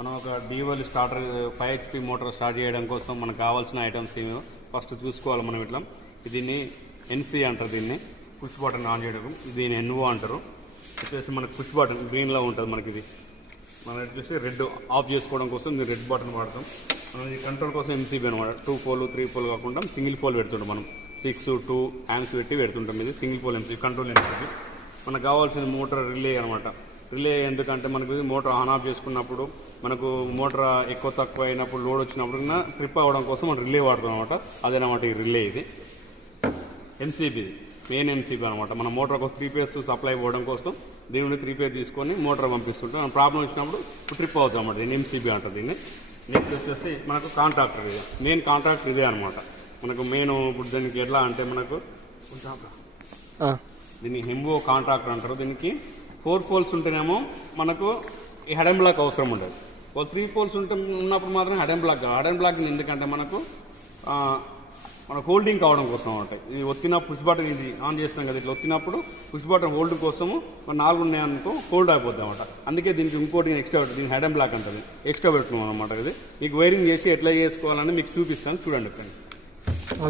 మనం ఒక డీవల్ starter 5 HP motor start చేయడం కోసం మనకు కావాల్సిన ఐటమ్స్ ఏమో ఫస్ట్ చూసుకోవాలి మనం. ఇట్లా దీన్ని ఎన్సీ అంటారు, దీన్ని పుష్ బటన్ ఆన్ చేయడం. దీన్ని ఎన్ఓ అంటారు. వచ్చేసి మనకు పుష్ బటన్ గ్రీన్లో ఉంటుంది మనకి. ఇది మనం వచ్చేసి రెడ్ ఆఫ్ చేసుకోవడం కోసం ఇది రెడ్ బటన్ వాడతాం. మనం ఇది కంట్రోల్ కోసం ఎంసీబీ అనమాట. 2 పోల్ 3 పోల్ కాకుండా సింగిల్ పోల్ పెడుతుంటాం మనం. 6 2 హ్యాండ్స్ పెట్టి పెడుతుంటాం. ఇది single pole MCB control MCB. మనకు కావాల్సిన మోటార్ రిలే అనమాట. రిలే ఎందుకంటే మనకు మోటార్ ఆన్ ఆఫ్ చేసుకున్నప్పుడు మనకు మోటార్ ఎక్కువ తక్కువ అయినప్పుడు లోడ్ వచ్చినప్పుడు ట్రిప్ అవ్వడం కోసం మనం రిలే వాడుతాం అనమాట. అదేనమాట ఈ రిలే. ఇది ఎంసీబీ, మెయిన్ ఎంసీబీ అనమాట. మన మోటార్ ఒక 3 ఫేజ్ సప్లై పోవడం కోసం దీని నుండి 3 ఫేజ్ తీసుకొని మోటార్ పంపిస్తుంటాం. మన ప్రాబ్లం వచ్చినప్పుడు ట్రిప్ అవుతాం అన్నమాట. దీన్ని ఎంసీబీ అంటారు. దీన్ని నెక్స్ట్ వచ్చేసి మనకు కాంట్రాక్టర్. ఇది మెయిన్ కాంట్రాక్టర్ ఇదే అనమాట. మనకు మెయిన్ ఇప్పుడు దీనికి ఎట్లా అంటే మనకు దీన్ని హెంబో కాంట్రాక్టర్ అంటారు. దీనికి 4 పోల్స్ ఉంటేనేమో మనకు ఈ హెడెన్ బ్లాక్ అవసరం ఉండదు. 3 పోల్స్ ఉన్నప్పుడు మాత్రం హెడెన్ బ్లాక్ ఎందుకంటే మనకు మన హోల్డింగ్ కావడం కోసం ఉంటాయి. ఇది ఒత్తిన పుష్ బటన్ ఇది ఆన్ చేస్తాం కదా, ఇట్లా ఒత్తినప్పుడు పుష్ బటన్ హోల్డ్ కోసము 4 ఉన్నాయనుకో హోల్డ్ అయిపోద్ది అనమాట. అందుకే దీనికి ఇంకోటి ఎక్స్ట్రా దీనికి హెడెన్ బ్లాక్ అంటుంది, ఎక్స్ట్రా పెట్టుకున్నాం అనమాట. ఇది మీకు వైరింగ్ చేసి ఎట్లా చేసుకోవాలని మీకు చూపిస్తాను, చూడండి ఫ్రెండ్స్.